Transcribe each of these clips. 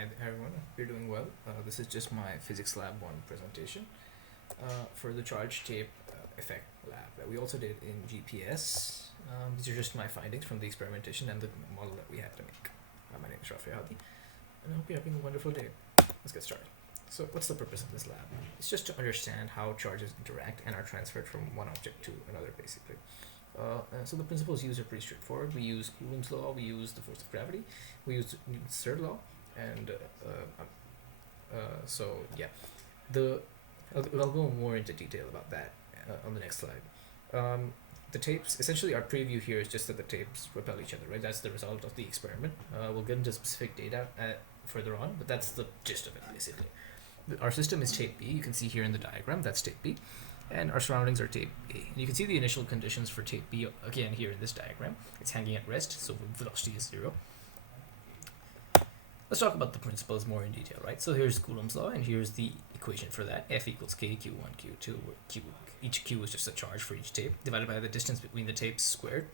Hi everyone, hope you're doing well. This is just my Physics Lab 1 presentation for the charge tape effect lab that we also did in GPS. These are just my findings from the experimentation and the model that we had to make. My name is Rafi Hadi, and I hope you're having a wonderful day. Let's get started. So what's the purpose of this lab? It's just to understand how charges interact and are transferred from one object to another, basically. So the principles used are pretty straightforward. We use Coulomb's law, we use the force of gravity, we use Newton's third law, and so yeah, I'll go more into detail about that on the next slide. The tapes, essentially our preview here is just that the tapes repel each other, right? That's the result of the experiment. We'll get into specific data further on, but that's the gist of it basically. Our system is tape B, you can see here in the diagram, that's tape B, and our surroundings are tape A. And you can see the initial conditions for tape B again here in this diagram. It's hanging at rest, so velocity is 0. Let's talk about the principles more in detail, right? So here's Coulomb's law, and here's the equation for that. F equals K, Q1, Q2, where each Q is just a charge for each tape, divided by the distance between the tapes squared.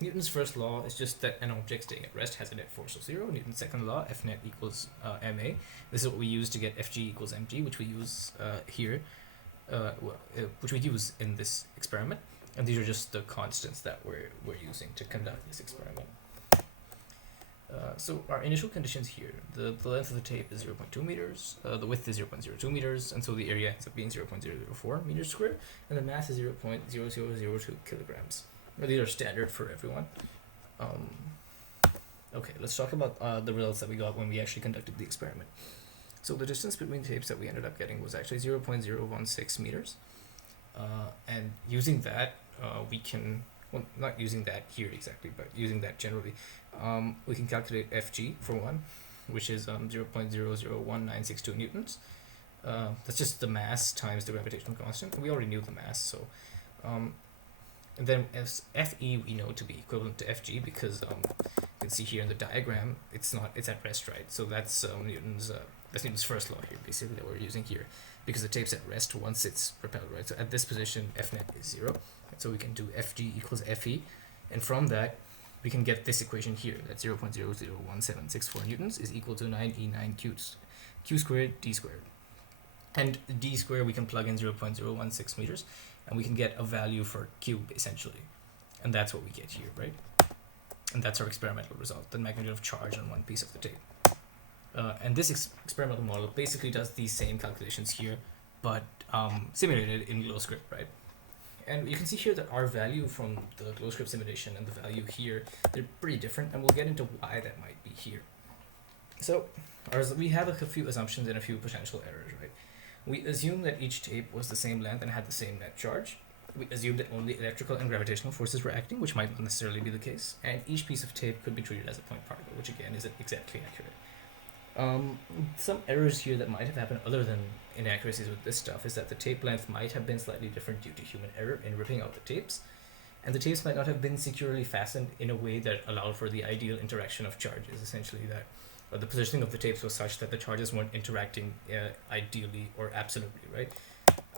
Newton's first law is just that an object staying at rest has a net force of 0. Newton's second law, F net equals ma. This is what we use to get Fg equals mg, which we use here, which we use in this experiment. And these are just the constants that we're using to conduct this experiment. So our initial conditions here, the length of the tape is 0.2 meters, the width is 0.02 meters, and so the area ends up being 0.004 meters squared, and the mass is 0.0002 kilograms. Now, these are standard for everyone. Okay, let's talk about the results that we got when we actually conducted the experiment. So the distance between tapes that we ended up getting was actually 0.016 meters, and using that, we can, well, not using that here exactly, but using that generally, we can calculate Fg for one, which is 0.001962 newtons. That's just the mass times the gravitational constant. We already knew the mass, so and then Fe we know to be equivalent to Fg because you can see here in the diagram it's at rest, right? So that's Newton's first law here basically that we're using here, because the tape's at rest once it's repelled, right? So at this position F net is 0, so we can do Fg equals Fe, and from that we can get this equation here, that 0.001764 newtons is equal to 9e9 q squared d squared. And d squared we can plug in 0.016 meters, and we can get a value for q essentially. And that's what we get here, right? And that's our experimental result, the magnitude of charge on one piece of the tape. And this experimental model basically does these same calculations here, but simulated in GlowScript, right? And you can see here that our value from the GlowScript simulation and the value here, they're pretty different, and we'll get into why that might be here. So we have a few assumptions and a few potential errors, right? We assume that each tape was the same length and had the same net charge. We assumed that only electrical and gravitational forces were acting, which might not necessarily be the case, and each piece of tape could be treated as a point particle, which again isn't exactly accurate. Some errors here that might have happened other than inaccuracies with this stuff is that the tape length might have been slightly different due to human error in ripping out the tapes, and the tapes might not have been securely fastened in a way that allowed for the ideal interaction of charges, essentially that the positioning of the tapes was such that the charges weren't interacting ideally or absolutely, right?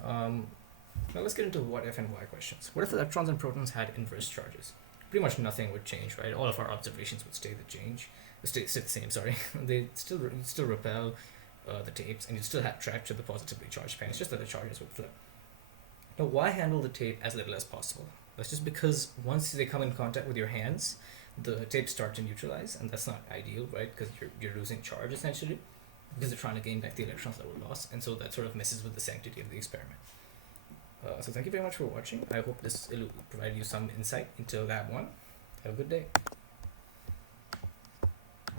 Now let's get into what if and why questions. What if electrons and protons had inverse charges? Pretty much nothing would change, right? All of our observations would stay the same, sorry. They still repel the tapes, and you'd still have track to the positively charged pen. It's just that the charges would flip. Now, why handle the tape as little as possible? That's just because once they come in contact with your hands, the tapes start to neutralize, and that's not ideal, right? Because you're losing charge essentially, because they're trying to gain back the electrons that were lost, and so that sort of messes with the sanctity of the experiment. So thank you very much for watching. I hope this will provide you some insight into Lab 1. Have a good day.